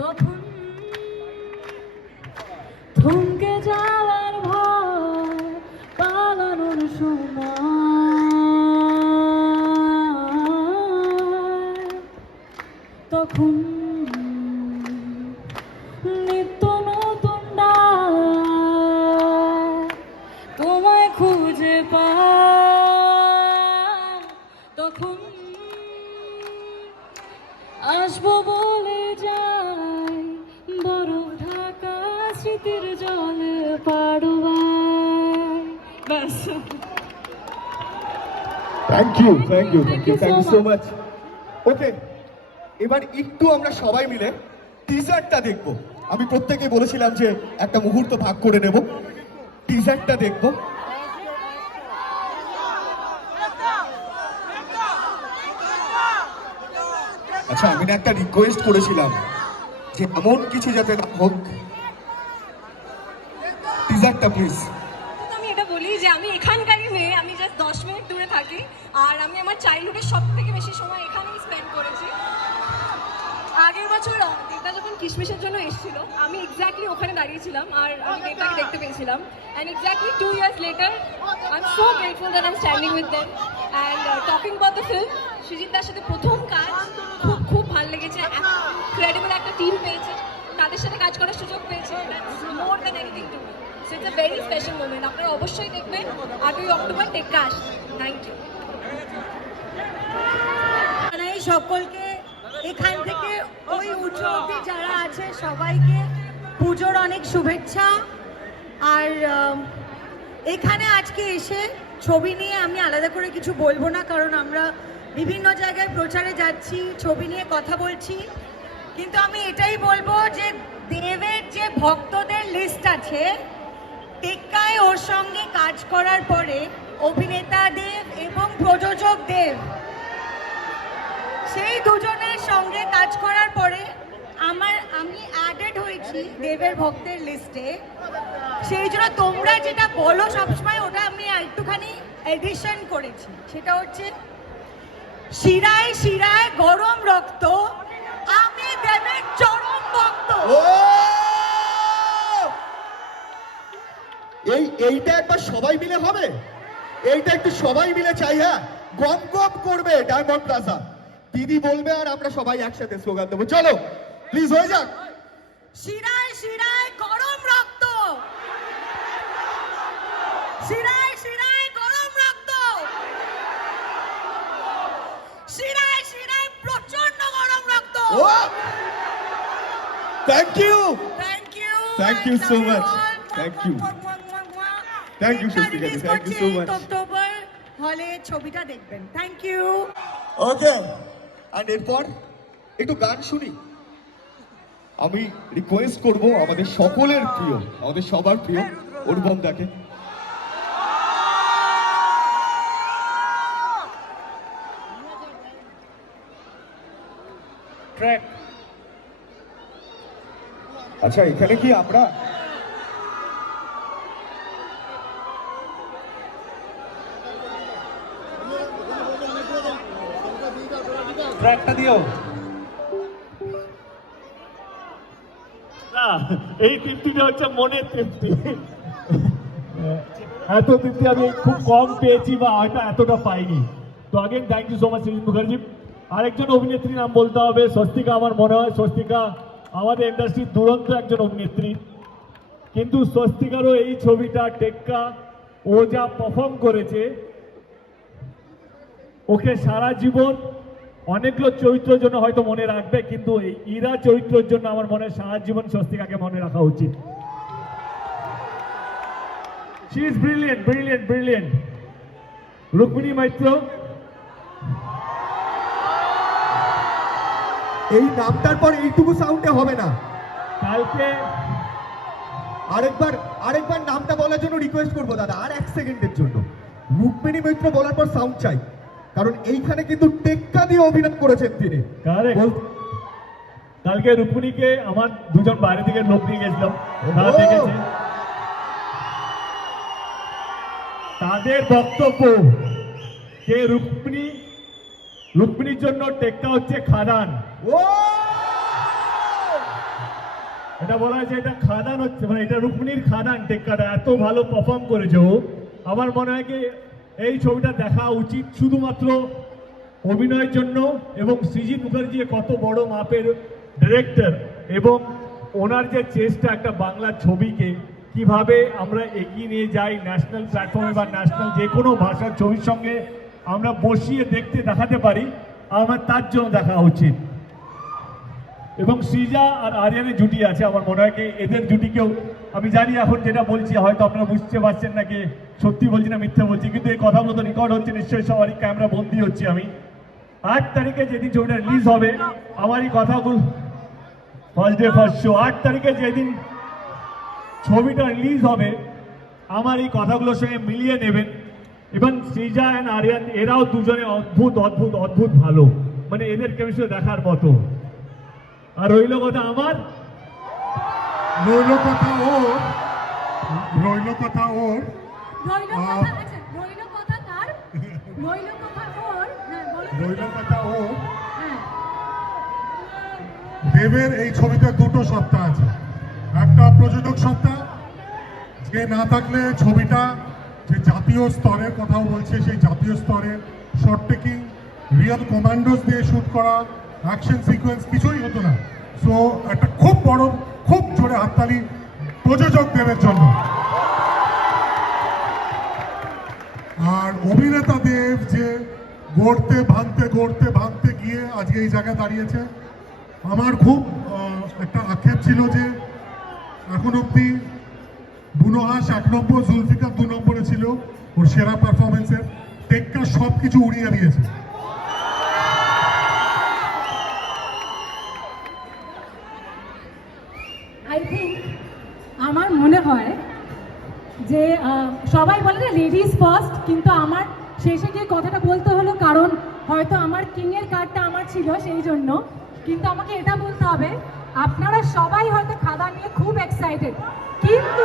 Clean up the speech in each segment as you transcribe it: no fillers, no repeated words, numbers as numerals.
তখন থমকে যাওয়ার ভয়, পালানোর সময়, তখন নিত্য নতুন ডাক তোমায় খুঁজে পাই, তখন আসবো বলে যাই বরফ ঢাকা স্মৃতির জলে পাড়ুয়ায়। ব্যাস। Thank you so much. Okay, এবার একটু আমরা সবাই মিলে টিজারটা দেখব। আমি প্রত্যেকে বলেছিলাম যে একটা মুহূর্ত ভাগ করে নেব, টিজারটা দেখব। আচ্ছা, আমি না একটা রিকোয়েস্ট করেছিলাম যে এমন কিছু যাতে না হোক, টিজারটা প্লিজ। আমি এটা বলি যে আমি এখানকারই মেয়ে, আমি জাস্ট 10 মিনিট দূরে থাকি, আর আমি আমার চাইল্ডহুডের সব থেকে বেশি সময় এখানেই স্পেন্ড করেছি। আগের বছর দেবদা যখন কিশমিশের জন্য এসেছিল, আমি এক্স্যাক্টলি ওখানে দাঁড়িয়েছিলাম আর আমি দেবদাকে দেখতে পেয়েছিলাম। And exactly 2 years later, I am so grateful that I am standing with them. And talking about the film, সৃজিতদার সাথে প্রথম কাজ, খুব খুব ভালো লেগেছে। ইনক্রেডিবল একটা টিম পেয়েছে, তাদের সাথে কাজ করার সুযোগ পেয়েছে। More than anything to me, so it's a very special moment. আপনারা অবশ্যই দেখবেন 8ই অক্টোবর টেক্কা আসবে। থ্যাংক ইউ সকলকে, এখান থেকে ওই উঁচু অব্দি যারা আছে সবাইকে পুজোর অনেক শুভেচ্ছা। আর এখানে আজকে এসে ছবি নিয়ে আমি আলাদা করে কিছু বলবো না, কারণ আমরা বিভিন্ন জায়গায় প্রচারে যাচ্ছি, ছবি নিয়ে কথা বলছি। কিন্তু আমি এটাই বলবো যে দেবের যে ভক্তদের লিস্ট আছে, টেক্কায় ওর সঙ্গে কাজ করার পরে অভিনেতা দেব এবং প্রযোজক দেব, সেই দুজনের সঙ্গে কাজ করার পরে আমি অ্যাডেড হয়েছি দেবের ভক্তের লিস্টে। সেই জন্য তোমরা যেটা বলো সবসময়, ওটা আমি একটুখানি এডিশন করেছি। সেটা হচ্ছে শিরায় শিরায় গরম রক্ত, আমি দেবের চরম ভক্ত। এইটা একবার সবাই মিলে হবে, এইটা একটু সবাই মিলে চাই। হ্যাঁ, গম গম করবে ডায়মন্ড প্লাজা, দিদি বলবে আর আমরা সবাই একসাথে স্লোগান দেবো। চলো প্লিজ হয়ে যাক। শিরায় শিরায় গরম রক্ত, শিরায় শিরায় গরম রক্ত, শিরায় শিরায় প্রচন্ড গরম রক্ত। Thank you, thank you so much, thank you Swastika, thank you so much. October হলে ছবিটা দেখবেন। Thank you. ওকে, আর এরপর একটু গান শুনি। আমি রিকোয়েস্ট করব আমাদের সকলের প্রিয়, আমাদের সবার প্রিয় অনুপম দাকে। ট্র্যাক। আচ্ছা, এখানে কি আমরা ট্র্যাকটা দিও না, এই তৃপ্তিটা হচ্ছে মনের তৃপ্তি। এত তৃপ্তি আমি খুব কম পেয়েছি বা হয়তো এতটা পাইনি। তো again thank you so much Srijit Mukherjee. আরেকজন অভিনেত্রী নাম বলতে হবে, স্বস্তিকা। আমার মনে হয় স্বস্তিকা আমাদের ইন্ডাস্ট্রির দুরন্ত একজন অভিনেত্রী, কিন্তু স্বস্তিকারও এই ছবিটা টেক্কা, ও যা পারফর্ম করেছে, ওকে সারা জীবন অনেকগুলো চরিত্রের জন্য হয়তো মনে রাখবে, কিন্তু এই ইরা চরিত্রের জন্য আমার মনে হয় সারা জীবন স্বস্তিকাকে মনে রাখা উচিত। She is brilliant, brilliant, brilliant. Rukmini Maitra, এই নামটার পর এইটুকু সাউন্ডে হবে না। কালকে আরেকবার নামটা বলার জন্য রিকোয়েস্ট করবো দাদা, আর 1 সেকেন্ডের জন্য। রুক্মিণী মৈত্র বলার পর সাউন্ড চাই, কারণ এইখানে কিন্তু টেক্কা দিয়ে অভিনয় করেছেন তিনি। কালকে রুক্মিণীকে আমার দুজন বাইরে থেকে লোক নিয়ে গেছিলাম, তারা দেখেছে। তাদের বক্তব্য যে রুক্মিণীর জন্য টেক্কা হচ্ছে খাদান। যেটা বলা হয়েছে এটা খাদান হচ্ছে, মানে এটা রুক্মিণীর খাদান টেক্কাটা, এত ভালো পারফর্ম করেছে ও। আমার মনে হয় কি এই ছবিটা দেখা উচিত শুধুমাত্র অভিনয়ের জন্য, এবং সৃজিত মুখার্জি কত বড় মাপের ডিরেক্টর, এবং ওনার যে চেষ্টা একটা বাংলা ছবিকে কিভাবে আমরা এগিয়ে নিয়ে যাই ন্যাশনাল প্ল্যাটফর্মে বা ন্যাশনাল যে কোনো ভাষার ছবির সঙ্গে আমরা বসিয়ে দেখাতে পারি, আমার তার জন্য দেখা উচিত। এবং সৃজা আর আরিয়ানের জুটি আছে, আমার মনে হয় কি এদের জুটিকেও, আমি জানি এখন যেটা বলছি হয়তো আপনারা বুঝতে পারছেন নাকি সত্যি বলছি না মিথ্যে বলছি, কিন্তু এই কথাগুলো তো রেকর্ড হচ্ছে নিশ্চয়ই, সবারই ক্যামেরা বন্দি হচ্ছে। আমি 8 তারিখে যেদিন ছবিটা রিলিজ হবে, আমার এই কথাগুলো ফার্স্ট ডে ফার্স্ট শো, 8 তারিখে যেদিন ছবিটা রিলিজ হবে আমার এই কথাগুলোর সঙ্গে মিলিয়ে নেবেন। এবং সৃজা অ্যান্ড আরিয়ান এরাও দুজনে অদ্ভুত অদ্ভুত অদ্ভুত ভালো, মানে এদের কেমিস্ট্রি দেখার মতো। আর রইল কথা আমার, রইল কথা ওর, রইল কথা ওর। রইল কথা, আচ্ছা রইল কথা কার? রইল কথা ওর। হ্যাঁ বলো। রইল কথা ওর। হ্যাঁ। দেবের এই ছবিতে দুটো সত্তা আছে, একটা প্রযোজক সত্তা, যে না থাকলে ছবিটা যে জাতীয় স্তরের কথাও বলছে, সেই জাতীয় স্তরের শর্ট টেকিং, রিয়েল কমান্ডোস দিয়ে শুট করা অ্যাকশন সিকোয়েন্স কিছুই হতো না। সো একটা খুব বড়, খুব জোরে হাততালি প্রযোজক দেবের জন্য। আর অভিনেতা দেব যে গড়তে ভাঙতে গিয়ে আজকে এই জায়গায় দাঁড়িয়েছে, আমার খুব একটা আক্ষেপ ছিল যে এখন অব্দি বুনোহাস 1 নম্বর, জুলফিকার 2 নম্বরে ছিল ওর সেরা পারফরমেন্সের, টেক্কা সব কিছু উড়িয়ে দিয়েছে। আই থিঙ্ক, আমার মনে হয় যে সবাই বলে না লেডিস ফার্স্ট, কিন্তু আমার শেষে গিয়ে কথাটা বলতে হলো কারণ হয়তো আমার কিংয়ের কার্ডটা আমার ছিল সেই জন্য। কিন্তু আমাকে এটা বলতে হবে, আপনারা সবাই হয়তো খাদান নিয়ে খুব এক্সাইটেড, কিন্তু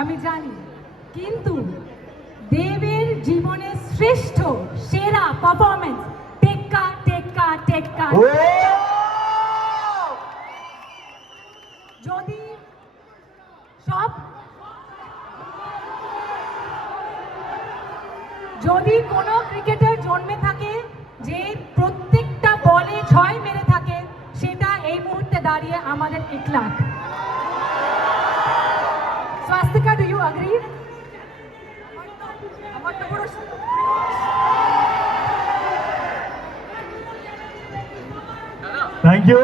আমি জানি, কিন্তু দেবের জীবনের শ্রেষ্ঠ সেরা পারফরমেন্স টেক্কা টেক্কা টেক্কা। যদি যদি কোনো ক্রিকেটার জন্মে থাকে যে প্রত্যেকটা বলে 6 মেরে থাকে, সেটা এই মুহূর্তে দাঁড়িয়ে আমাদের Ikhlaq. Swastika, do you agree? Thank you.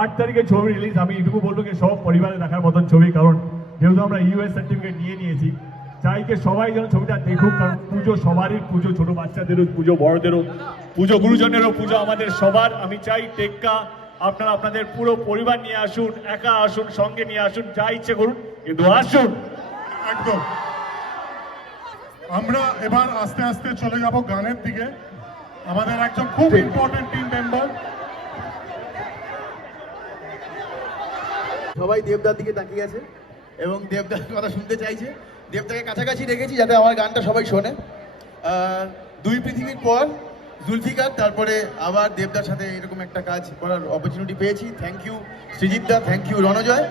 8 তারিখে ছবি রিলিজ, আমি এটুকু বলবো কি সব পরিবারে দেখার মতন ছবি, কারণ যেহেতু আমরা ইউএস সার্টিফিকেট নিয়ে নিয়েছি, চাইকে সবাই যেন ছবিটা দেখুক, কারণ পুজো সবারই, পুজো ছোট বাচ্চাদেরও পুজো, বড়দেরও পুজো, গুরুজনেরও পুজো, আমাদের সবার। আমি চাই টেক্কা আপনারা আপনাদের পুরো পরিবার নিয়ে আসুন, একা আসুন, সঙ্গে নিয়ে আসুন, যা ইচ্ছে করুন, কিন্তু আসুন। একদম। আমরা এবার আস্তে আস্তে চলে যাব গানের দিকে। আমাদের একজন খুব ইম্পর্টেন্ট টিম মেম্বার, সবাই দেবদার দিকে তাকিয়ে আছে এবং দেবদার কথা শুনতে চাইছে। দেবদাকে কাছাকাছি রেখেছি যাতে আমার গানটা সবাই শোনে। 2 পৃথিবীর পর জুলফিকার, তারপরে আবার দেবদার সাথে এরকম একটা কাজ করার অপরচুনিটি পেয়েছি। Thank you Srijit da, thank you Ranjoy.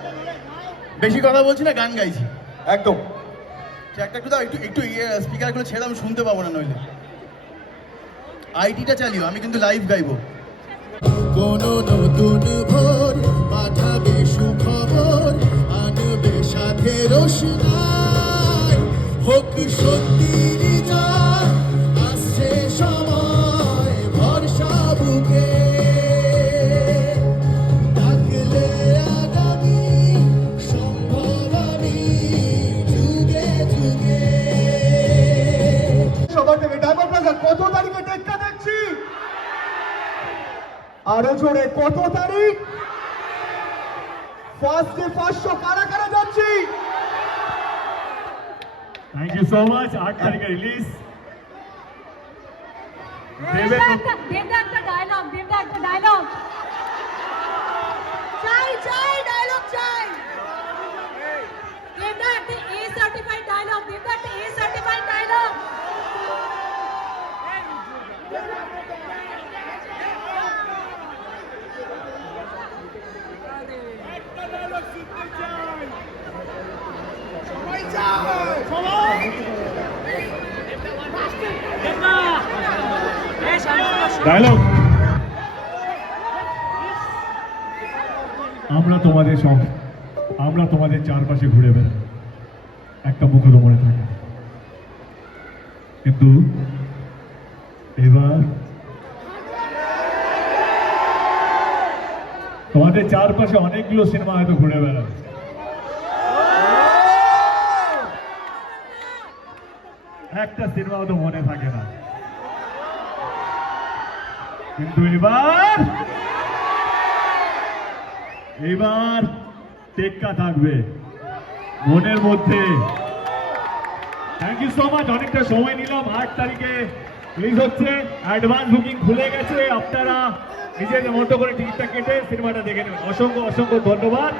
বেশি কথা বলছি না, গান গাইছি একদম। একটা একটু দাও, একটু স্পিকারগুলো ছেড়ে আমি শুনতে পাবো না, নইলে আইটিটা চালিও, আমি কিন্তু লাইভ গাইবো। কোন নতুন ভোর পাঠাবে সুখবর, আনবে সাথে রোশনাই, হোক সত্যির জয়, আসছে সময় ভরসা বুকে, ডাকলে আগামী সম্ভাবনী যুগে যুগে। সবার থেকে ডায়মন্ড প্লাজা কত তারিখে টেক্কা দেখছি? আরো জোরে, কত তারিখ? ফার্স্ট ডে 500 কারা কারা যাচ্ছি? Thank you so much. 8 তারিখে রিলিজ। দেবদা একটা ডায়লগ, দেবদা একটা ডায়লগ চাই চাই ডায়লগ চাই। দেবদা একটা A সার্টিফাইড ডায়লগ, দেবদা একটা A সার্টিফাইড ডায়লগ। ডায়লগ। আমরা তোমাদের সঙ্গে, আমরা তোমাদের চারপাশে ঘুরে বেড়াই, একটা মুখ তো মনে থাকে, কিন্তু এবার তোমাদের চারপাশে অনেকগুলো সিনেমা হয়তো ঘুরে বেড়াবে, একটা সিনেমা হয়তো মনে থাকে না, কিন্তু এবার টেক্কা থাকবে মনের মধ্যে। থ্যাংক ইউ সো মাচ, অনেকটা সময় নিলাম। 8 তারিখে রিলিজ হচ্ছে, অ্যাডভান্স বুকিং খুলে গেছে, আপনারা নিজেদের মতো করে টিকিটটা কেটে সিনেমাটা দেখে নেবেন। অসংখ্য অসংখ্য ধন্যবাদ।